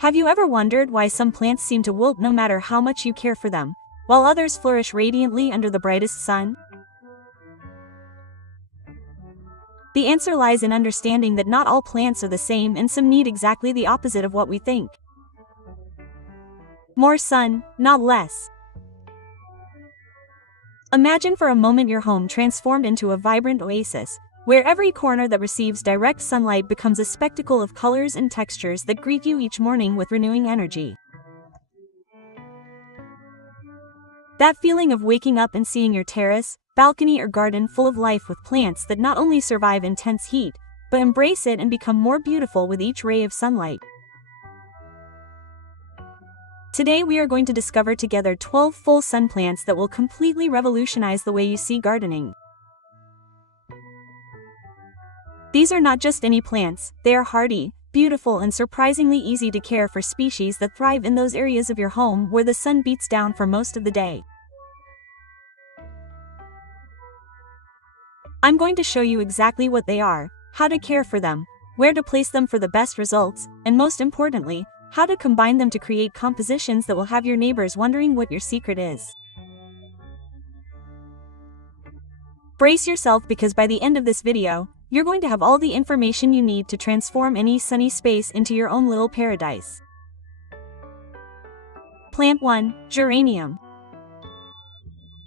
Have you ever wondered why some plants seem to wilt no matter how much you care for them, while others flourish radiantly under the brightest sun? The answer lies in understanding that not all plants are the same and some need exactly the opposite of what we think. More sun, not less. Imagine for a moment your home transformed into a vibrant oasis, where every corner that receives direct sunlight becomes a spectacle of colors and textures that greet you each morning with renewing energy. That feeling of waking up and seeing your terrace, balcony or garden full of life with plants that not only survive intense heat, but embrace it and become more beautiful with each ray of sunlight. Today we are going to discover together 12 full sun plants that will completely revolutionize the way you see gardening. These are not just any plants, they are hardy, beautiful and surprisingly easy to care for species that thrive in those areas of your home where the sun beats down for most of the day. I'm going to show you exactly what they are, how to care for them, where to place them for the best results, and most importantly, how to combine them to create compositions that will have your neighbors wondering what your secret is. Brace yourself because by the end of this video, you're going to have all the information you need to transform any sunny space into your own little paradise. Plant 1. Geranium.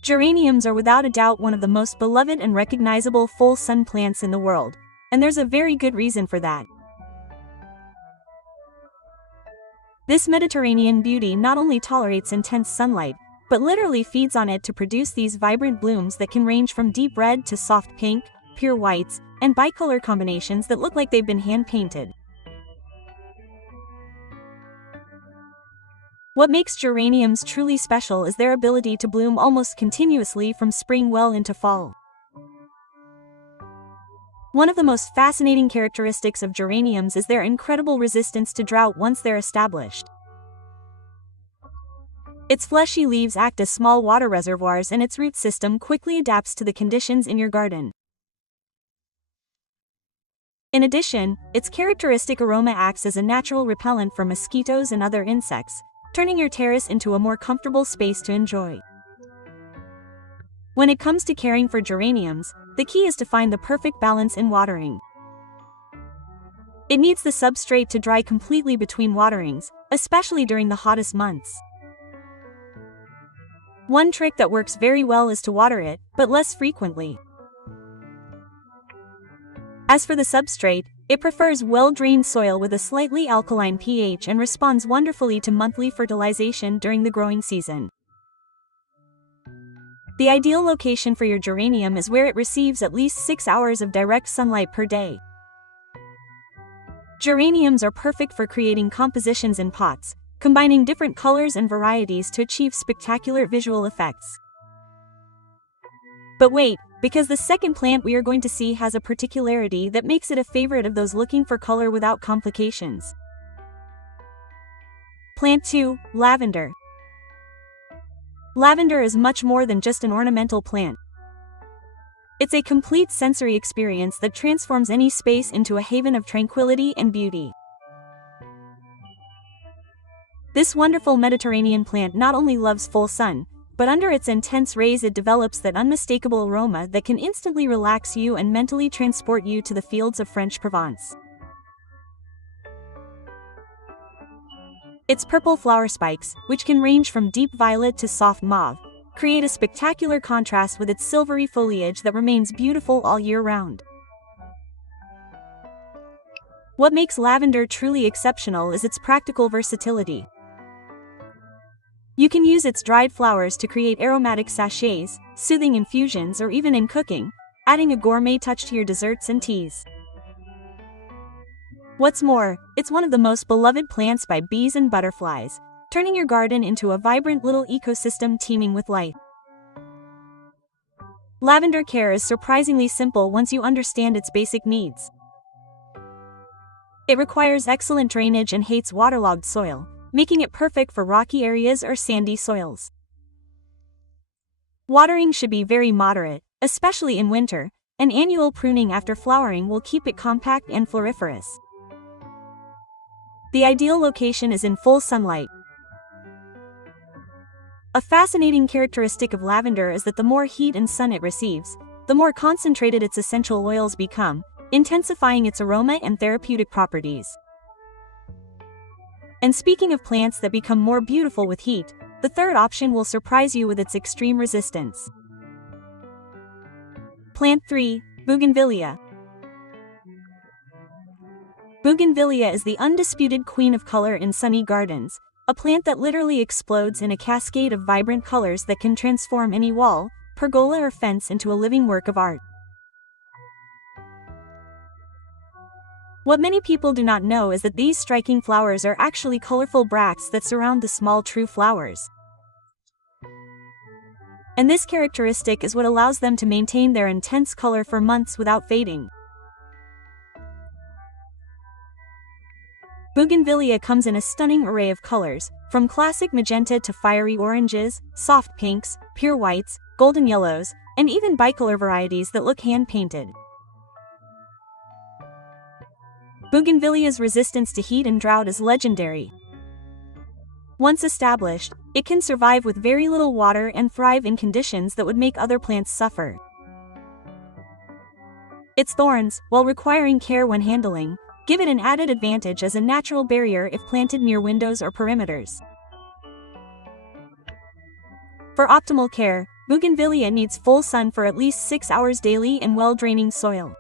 Geraniums are without a doubt one of the most beloved and recognizable full sun plants in the world, and there's a very good reason for that. This Mediterranean beauty not only tolerates intense sunlight, but literally feeds on it to produce these vibrant blooms that can range from deep red to soft pink, pure whites, and bicolor combinations that look like they've been hand-painted. What makes geraniums truly special is their ability to bloom almost continuously from spring well into fall. One of the most fascinating characteristics of geraniums is their incredible resistance to drought once they're established. Its fleshy leaves act as small water reservoirs and its root system quickly adapts to the conditions in your garden. In addition, its characteristic aroma acts as a natural repellent for mosquitoes and other insects, turning your terrace into a more comfortable space to enjoy. When it comes to caring for geraniums, the key is to find the perfect balance in watering. It needs the substrate to dry completely between waterings, especially during the hottest months. One trick that works very well is to water it, but less frequently. As for the substrate, it prefers well-drained soil with a slightly alkaline pH and responds wonderfully to monthly fertilization during the growing season. The ideal location for your geranium is where it receives at least 6 hours of direct sunlight per day. Geraniums are perfect for creating compositions in pots, combining different colors and varieties to achieve spectacular visual effects. But wait, because the second plant we are going to see has a particularity that makes it a favorite of those looking for color without complications. Plant 2. Lavender. Lavender is much more than just an ornamental plant. It's a complete sensory experience that transforms any space into a haven of tranquility and beauty. This wonderful Mediterranean plant not only loves full sun, but under its intense rays it develops that unmistakable aroma that can instantly relax you and mentally transport you to the fields of French Provence. Its purple flower spikes, which can range from deep violet to soft mauve, create a spectacular contrast with its silvery foliage that remains beautiful all year round. What makes lavender truly exceptional is its practical versatility. You can use its dried flowers to create aromatic sachets, soothing infusions, or even in cooking, adding a gourmet touch to your desserts and teas. What's more, it's one of the most beloved plants by bees and butterflies, turning your garden into a vibrant little ecosystem teeming with life. Lavender care is surprisingly simple once you understand its basic needs. It requires excellent drainage and hates waterlogged soil, making it perfect for rocky areas or sandy soils. Watering should be very moderate, especially in winter, and annual pruning after flowering will keep it compact and floriferous. The ideal location is in full sunlight. A fascinating characteristic of lavender is that the more heat and sun it receives, the more concentrated its essential oils become, intensifying its aroma and therapeutic properties. And speaking of plants that become more beautiful with heat, the third option will surprise you with its extreme resistance. Plant 3, Bougainvillea. Bougainvillea is the undisputed queen of color in sunny gardens, a plant that literally explodes in a cascade of vibrant colors that can transform any wall, pergola or fence into a living work of art. What many people do not know is that these striking flowers are actually colorful bracts that surround the small true flowers. And this characteristic is what allows them to maintain their intense color for months without fading. Bougainvillea comes in a stunning array of colors, from classic magenta to fiery oranges, soft pinks, pure whites, golden yellows, and even bicolor varieties that look hand-painted. Bougainvillea's resistance to heat and drought is legendary. Once established, it can survive with very little water and thrive in conditions that would make other plants suffer. Its thorns, while requiring care when handling, give it an added advantage as a natural barrier if planted near windows or perimeters. For optimal care, Bougainvillea needs full sun for at least 6 hours daily and well-draining soil.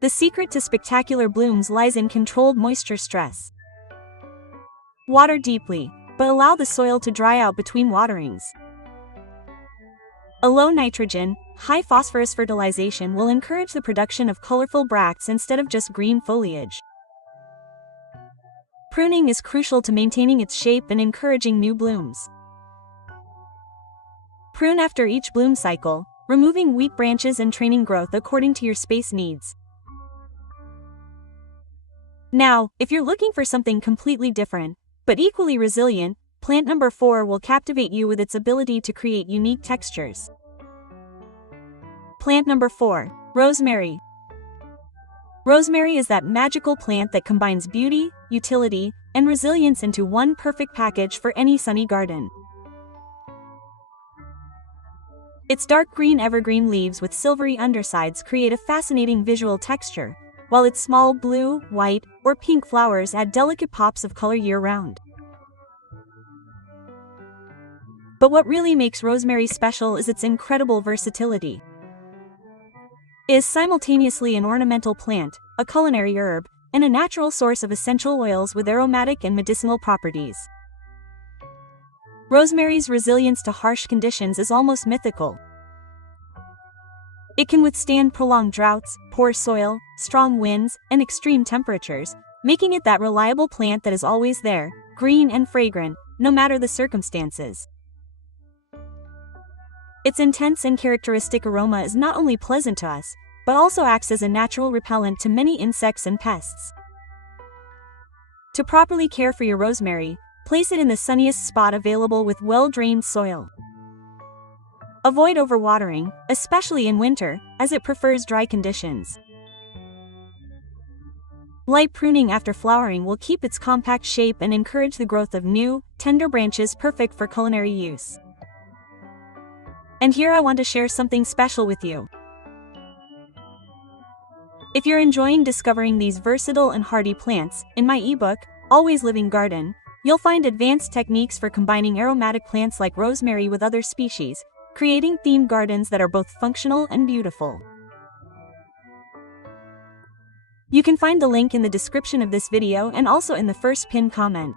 The secret to spectacular blooms lies in controlled moisture stress. Water deeply, but allow the soil to dry out between waterings. A low nitrogen, high phosphorus fertilization will encourage the production of colorful bracts instead of just green foliage. Pruning is crucial to maintaining its shape and encouraging new blooms. Prune after each bloom cycle, removing weak branches and training growth according to your space needs. Now, if you're looking for something completely different, but equally resilient, plant number 4 will captivate you with its ability to create unique textures. Plant number 4, Rosemary. Rosemary is that magical plant that combines beauty, utility, and resilience into one perfect package for any sunny garden. Its dark green evergreen leaves with silvery undersides create a fascinating visual texture, while its small blue, white, or pink flowers add delicate pops of color year-round. But what really makes rosemary special is its incredible versatility. It is simultaneously an ornamental plant, a culinary herb, and a natural source of essential oils with aromatic and medicinal properties. Rosemary's resilience to harsh conditions is almost mythical. It can withstand prolonged droughts, poor soil, strong winds, and extreme temperatures, making it that reliable plant that is always there, green and fragrant, no matter the circumstances. Its intense and characteristic aroma is not only pleasant to us, but also acts as a natural repellent to many insects and pests. To properly care for your rosemary, place it in the sunniest spot available with well-drained soil. Avoid overwatering, especially in winter, as it prefers dry conditions. Light pruning after flowering will keep its compact shape and encourage the growth of new, tender branches perfect for culinary use. And here I want to share something special with you. If you're enjoying discovering these versatile and hardy plants, in my ebook, Always Living Garden, you'll find advanced techniques for combining aromatic plants like rosemary with other species, creating themed gardens that are both functional and beautiful. You can find the link in the description of this video and also in the first pinned comment.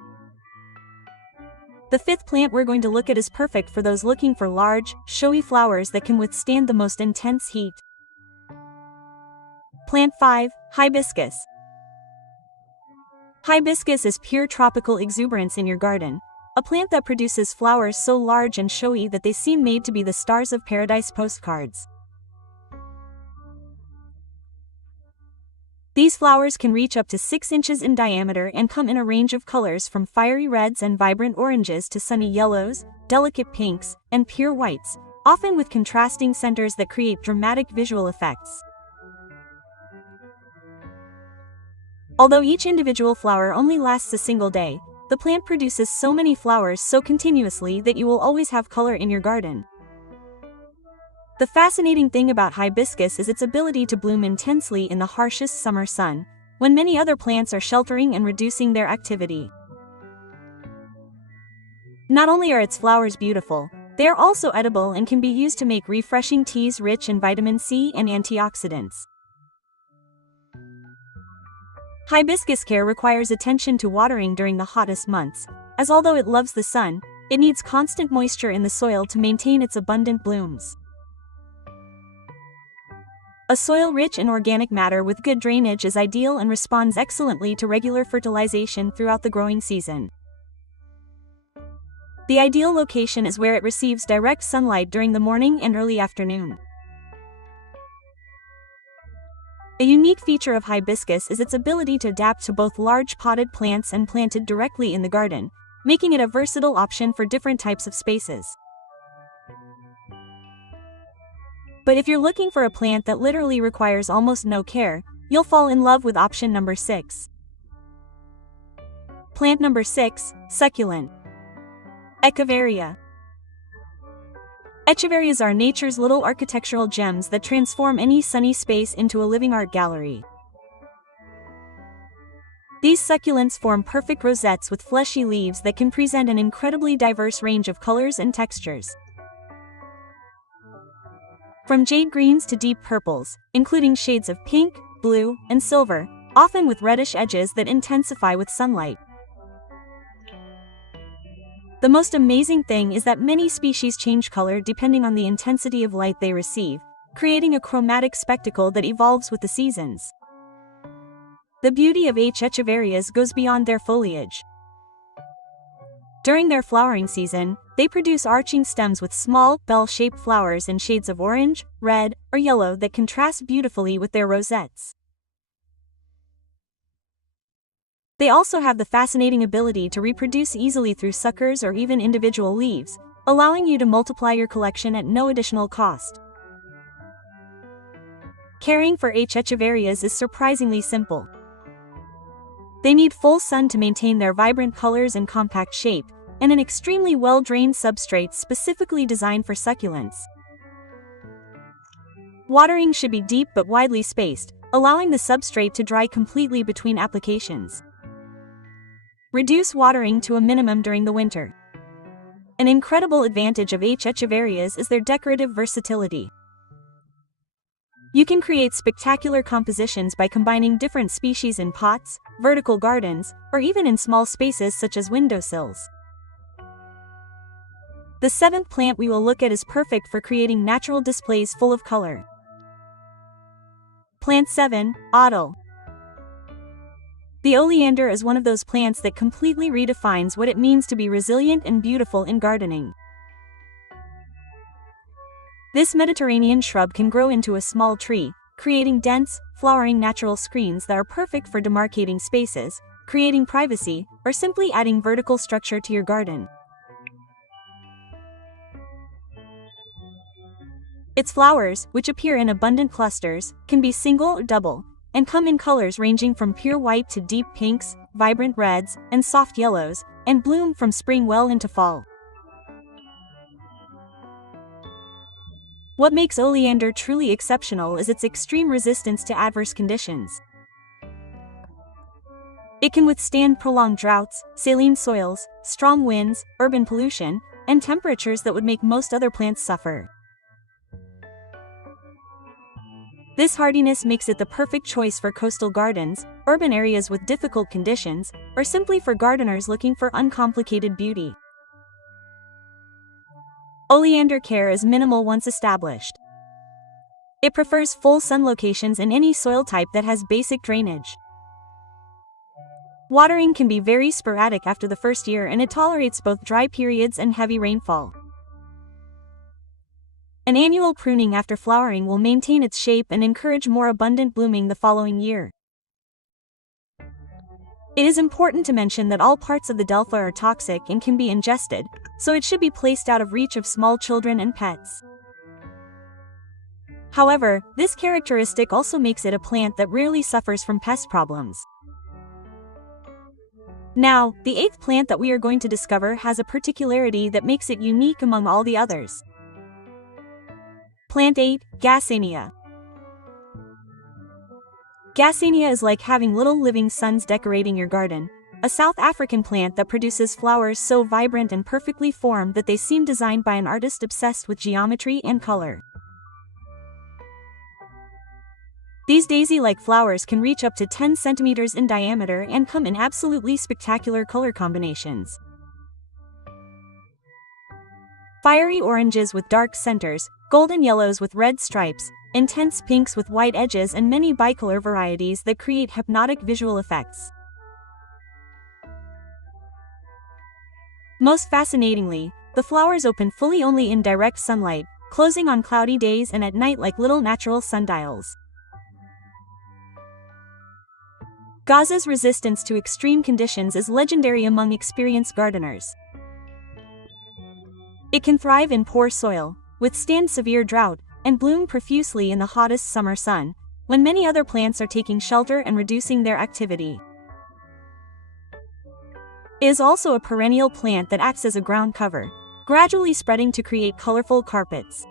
The 5th plant we're going to look at is perfect for those looking for large, showy flowers that can withstand the most intense heat. Plant 5, Hibiscus. Hibiscus is pure tropical exuberance in your garden, a plant that produces flowers so large and showy that they seem made to be the stars of paradise postcards. These flowers can reach up to 6 inches in diameter and come in a range of colors from fiery reds and vibrant oranges to sunny yellows, delicate pinks, and pure whites, often with contrasting centers that create dramatic visual effects. Although each individual flower only lasts a single day, the plant produces so many flowers so continuously that you will always have color in your garden. The fascinating thing about hibiscus is its ability to bloom intensely in the harshest summer sun, when many other plants are sheltering and reducing their activity. Not only are its flowers beautiful, they are also edible and can be used to make refreshing teas rich in vitamin C and antioxidants. Hibiscus care requires attention to watering during the hottest months, as although it loves the sun, it needs constant moisture in the soil to maintain its abundant blooms. A soil rich in organic matter with good drainage is ideal and responds excellently to regular fertilization throughout the growing season. The ideal location is where it receives direct sunlight during the morning and early afternoon. A unique feature of hibiscus is its ability to adapt to both large potted plants and planted directly in the garden, making it a versatile option for different types of spaces. But if you're looking for a plant that literally requires almost no care, you'll fall in love with option number 6. Plant number 6, succulent. Echeveria. Echeverias are nature's little architectural gems that transform any sunny space into a living art gallery. These succulents form perfect rosettes with fleshy leaves that can present an incredibly diverse range of colors and textures. From jade greens to deep purples, including shades of pink, blue, and silver, often with reddish edges that intensify with sunlight. The most amazing thing is that many species change color depending on the intensity of light they receive, creating a chromatic spectacle that evolves with the seasons. The beauty of echeverias goes beyond their foliage. During their flowering season, they produce arching stems with small, bell-shaped flowers in shades of orange, red, or yellow that contrast beautifully with their rosettes. They also have the fascinating ability to reproduce easily through suckers or even individual leaves, allowing you to multiply your collection at no additional cost. Caring for echeverias is surprisingly simple. They need full sun to maintain their vibrant colors and compact shape, and an extremely well-drained substrate specifically designed for succulents. Watering should be deep but widely spaced, allowing the substrate to dry completely between applications. Reduce watering to a minimum during the winter. An incredible advantage of echeverias is their decorative versatility. You can create spectacular compositions by combining different species in pots, vertical gardens, or even in small spaces such as windowsills. The 7th plant we will look at is perfect for creating natural displays full of color. Plant 7, Otto. The oleander is one of those plants that completely redefines what it means to be resilient and beautiful in gardening. This Mediterranean shrub can grow into a small tree, creating dense, flowering natural screens that are perfect for demarcating spaces, creating privacy, or simply adding vertical structure to your garden. Its flowers, which appear in abundant clusters, can be single or double, and come in colors ranging from pure white to deep pinks, vibrant reds, and soft yellows, and bloom from spring well into fall. What makes oleander truly exceptional is its extreme resistance to adverse conditions. It can withstand prolonged droughts, saline soils, strong winds, urban pollution, and temperatures that would make most other plants suffer. This hardiness makes it the perfect choice for coastal gardens, urban areas with difficult conditions, or simply for gardeners looking for uncomplicated beauty. Oleander care is minimal once established. It prefers full sun locations in any soil type that has basic drainage. Watering can be very sporadic after the first year, and it tolerates both dry periods and heavy rainfall. An annual pruning after flowering will maintain its shape and encourage more abundant blooming the following year. It is important to mention that all parts of the delpha are toxic and can be ingested, so it should be placed out of reach of small children and pets. However, this characteristic also makes it a plant that rarely suffers from pest problems. Now, the eighth plant that we are going to discover has a particularity that makes it unique among all the others. Plant 8, Gasania. Gasania is like having little living suns decorating your garden, a South African plant that produces flowers so vibrant and perfectly formed that they seem designed by an artist obsessed with geometry and color. These daisy-like flowers can reach up to 10 centimeters in diameter and come in absolutely spectacular color combinations. Fiery oranges with dark centers, golden yellows with red stripes, intense pinks with white edges, and many bicolor varieties that create hypnotic visual effects. Most fascinatingly, the flowers open fully only in direct sunlight, closing on cloudy days and at night like little natural sundials. Gaza's resistance to extreme conditions is legendary among experienced gardeners. It can thrive in poor soil, withstand severe drought, and bloom profusely in the hottest summer sun, when many other plants are taking shelter and reducing their activity. It is also a perennial plant that acts as a ground cover, gradually spreading to create colorful carpets.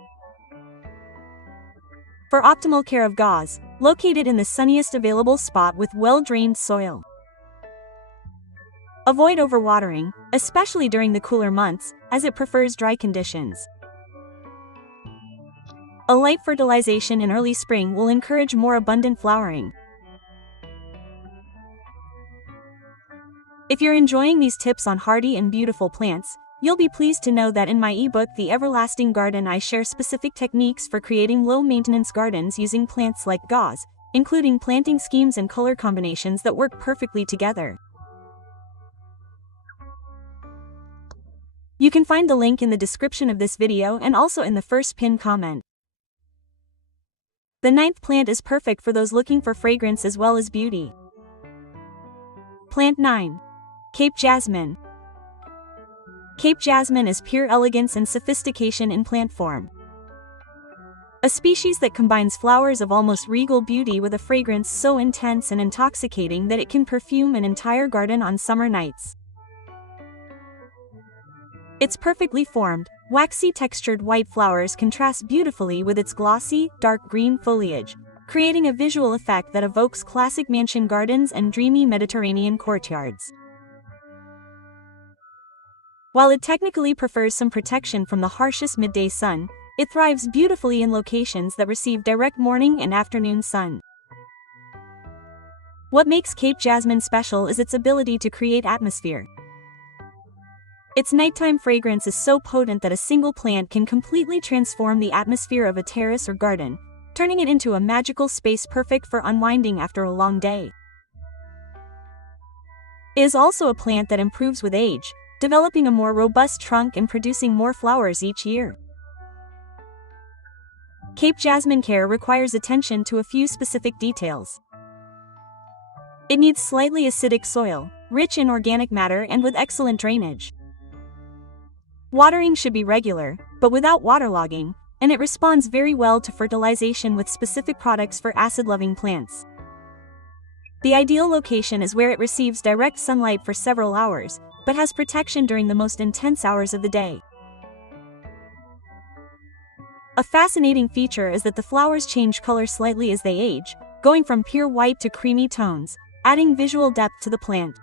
For optimal care of Gauze, located in the sunniest available spot with well-drained soil. Avoid overwatering, especially during the cooler months, as it prefers dry conditions. A light fertilization in early spring will encourage more abundant flowering. If you're enjoying these tips on hardy and beautiful plants, you'll be pleased to know that in my ebook The Everlasting Garden I share specific techniques for creating low-maintenance gardens using plants like Gauze, including planting schemes and color combinations that work perfectly together. You can find the link in the description of this video and also in the first pinned comment. The ninth plant is perfect for those looking for fragrance as well as beauty. Plant 9. Cape Jasmine. Cape Jasmine is pure elegance and sophistication in plant form. A species that combines flowers of almost regal beauty with a fragrance so intense and intoxicating that it can perfume an entire garden on summer nights. Its perfectly formed, waxy textured white flowers contrast beautifully with its glossy, dark green foliage, creating a visual effect that evokes classic mansion gardens and dreamy Mediterranean courtyards. While it technically prefers some protection from the harshest midday sun, it thrives beautifully in locations that receive direct morning and afternoon sun. What makes Cape Jasmine special is its ability to create atmosphere. Its nighttime fragrance is so potent that a single plant can completely transform the atmosphere of a terrace or garden, turning it into a magical space perfect for unwinding after a long day. It is also a plant that improves with age, developing a more robust trunk and producing more flowers each year. Cape Jasmine care requires attention to a few specific details. It needs slightly acidic soil, rich in organic matter and with excellent drainage. Watering should be regular, but without waterlogging, and it responds very well to fertilization with specific products for acid-loving plants. The ideal location is where it receives direct sunlight for several hours, but has protection during the most intense hours of the day. A fascinating feature is that the flowers change color slightly as they age, going from pure white to creamy tones, adding visual depth to the plant.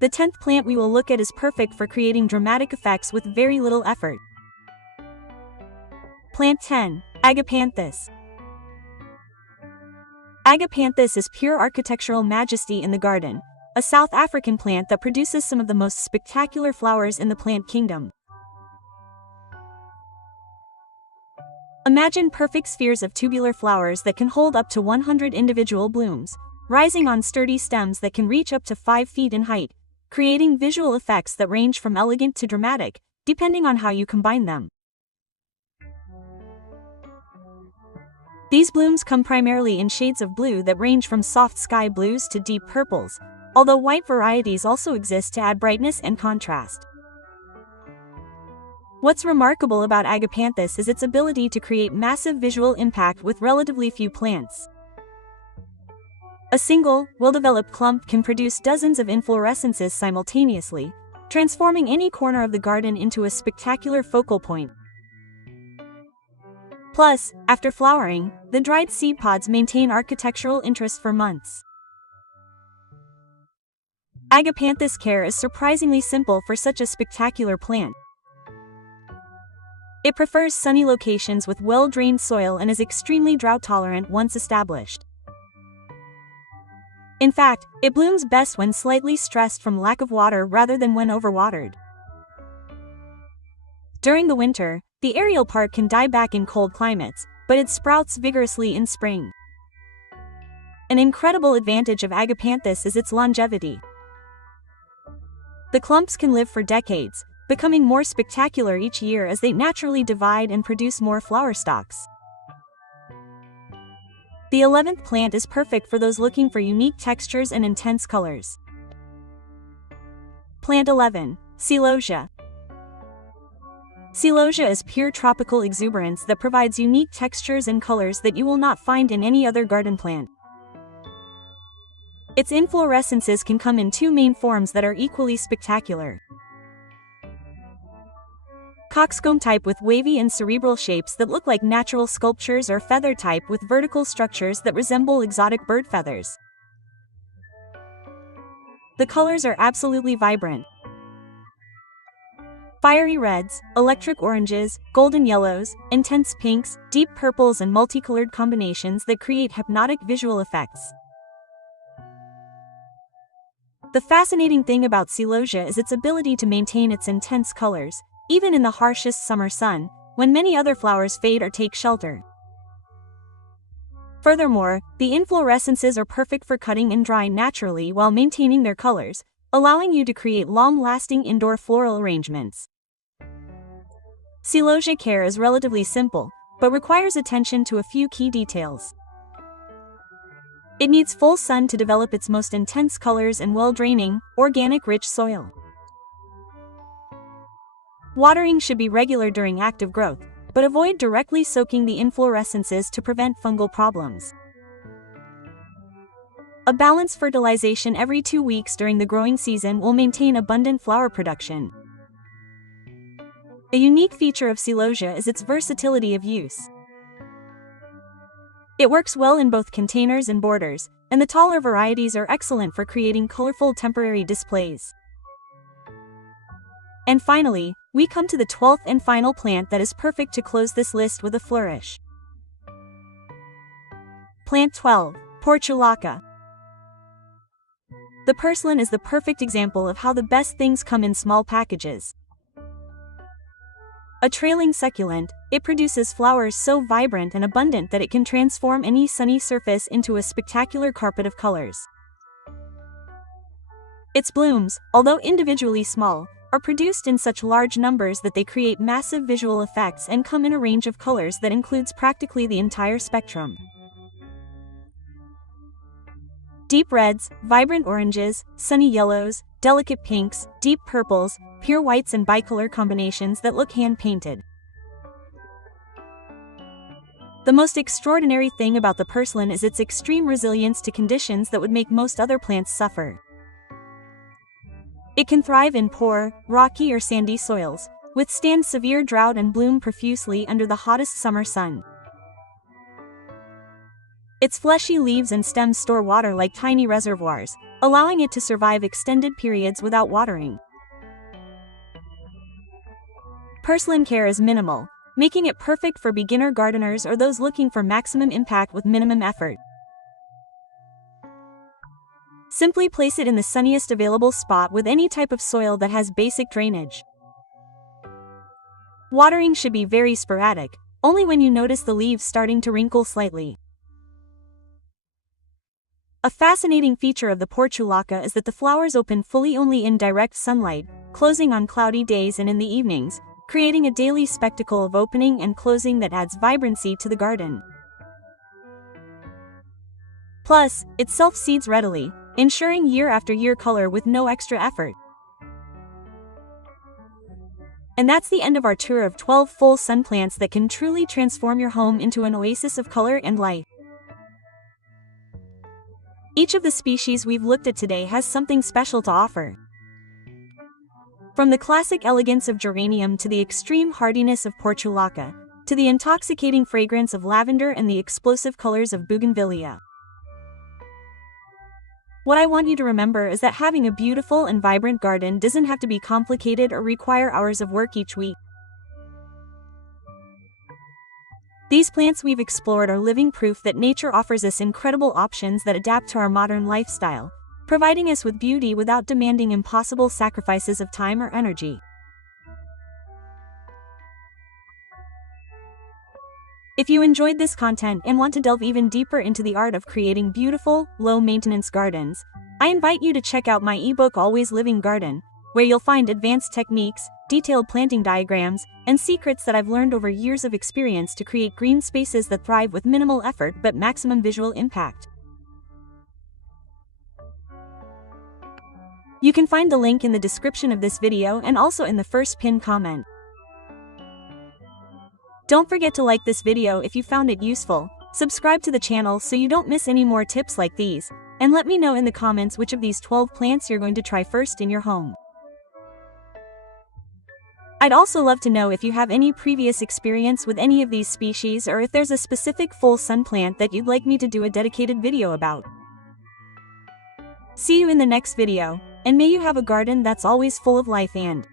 The 10th plant we will look at is perfect for creating dramatic effects with very little effort. Plant 10. Agapanthus. Agapanthus is pure architectural majesty in the garden, a South African plant that produces some of the most spectacular flowers in the plant kingdom. Imagine perfect spheres of tubular flowers that can hold up to 100 individual blooms, rising on sturdy stems that can reach up to 5 feet in height, creating visual effects that range from elegant to dramatic, depending on how you combine them. These blooms come primarily in shades of blue that range from soft sky blues to deep purples, although white varieties also exist to add brightness and contrast. What's remarkable about Agapanthus is its ability to create massive visual impact with relatively few plants. A single, well-developed clump can produce dozens of inflorescences simultaneously, transforming any corner of the garden into a spectacular focal point. Plus, after flowering, the dried seed pods maintain architectural interest for months. Agapanthus care is surprisingly simple for such a spectacular plant. It prefers sunny locations with well-drained soil and is extremely drought-tolerant once established. In fact, it blooms best when slightly stressed from lack of water rather than when overwatered. During the winter, the aerial part can die back in cold climates, but it sprouts vigorously in spring. An incredible advantage of Agapanthus is its longevity. The clumps can live for decades, becoming more spectacular each year as they naturally divide and produce more flower stalks. The 11th plant is perfect for those looking for unique textures and intense colors. Plant 11, Celosia. Celosia is pure tropical exuberance that provides unique textures and colors that you will not find in any other garden plant. Its inflorescences can come in two main forms that are equally spectacular. Coxcomb type with wavy and cerebral shapes that look like natural sculptures, or feather type with vertical structures that resemble exotic bird feathers. The colors are absolutely vibrant. Fiery reds, electric oranges, golden yellows, intense pinks, deep purples and multicolored combinations that create hypnotic visual effects. The fascinating thing about Celosia is its ability to maintain its intense colors, even in the harshest summer sun, when many other flowers fade or take shelter. Furthermore, the inflorescences are perfect for cutting and drying naturally while maintaining their colors, allowing you to create long-lasting indoor floral arrangements. Celosia care is relatively simple, but requires attention to a few key details. It needs full sun to develop its most intense colors and well-draining, organic rich soil. Watering should be regular during active growth, but avoid directly soaking the inflorescences to prevent fungal problems. A balanced fertilization every 2 weeks during the growing season will maintain abundant flower production. A unique feature of Celosia is its versatility of use. It works well in both containers and borders, and the taller varieties are excellent for creating colorful temporary displays. And finally, we come to the 12th and final plant that is perfect to close this list with a flourish. Plant 12, Portulaca. The purslane is the perfect example of how the best things come in small packages. A trailing succulent, it produces flowers so vibrant and abundant that it can transform any sunny surface into a spectacular carpet of colors. Its blooms, although individually small, are produced in such large numbers that they create massive visual effects and come in a range of colors that includes practically the entire spectrum. Deep reds, vibrant oranges, sunny yellows, delicate pinks, deep purples, pure whites and bicolor combinations that look hand-painted. The most extraordinary thing about the purslane is its extreme resilience to conditions that would make most other plants suffer. It can thrive in poor, rocky or sandy soils, withstand severe drought and bloom profusely under the hottest summer sun. Its fleshy leaves and stems store water like tiny reservoirs, allowing it to survive extended periods without watering. Purslane care is minimal, making it perfect for beginner gardeners or those looking for maximum impact with minimum effort. Simply place it in the sunniest available spot with any type of soil that has basic drainage. Watering should be very sporadic, only when you notice the leaves starting to wrinkle slightly. A fascinating feature of the Portulaca is that the flowers open fully only in direct sunlight, closing on cloudy days and in the evenings, creating a daily spectacle of opening and closing that adds vibrancy to the garden. Plus, it self-seeds readily, ensuring year after year color with no extra effort. And that's the end of our tour of 12 full sun plants that can truly transform your home into an oasis of color and light. Each of the species we've looked at today has something special to offer. From the classic elegance of geranium to the extreme hardiness of portulaca, to the intoxicating fragrance of lavender and the explosive colors of bougainvillea. What I want you to remember is that having a beautiful and vibrant garden doesn't have to be complicated or require hours of work each week. These plants we've explored are living proof that nature offers us incredible options that adapt to our modern lifestyle, providing us with beauty without demanding impossible sacrifices of time or energy. If you enjoyed this content and want to delve even deeper into the art of creating beautiful, low-maintenance gardens, I invite you to check out my ebook Always Living Garden, where you'll find advanced techniques, detailed planting diagrams, and secrets that I've learned over years of experience to create green spaces that thrive with minimal effort but maximum visual impact. You can find the link in the description of this video and also in the first pinned comment. Don't forget to like this video if you found it useful, subscribe to the channel so you don't miss any more tips like these, and let me know in the comments which of these 12 plants you're going to try first in your home. I'd also love to know if you have any previous experience with any of these species or if there's a specific full sun plant that you'd like me to do a dedicated video about. See you in the next video, and may you have a garden that's always full of life and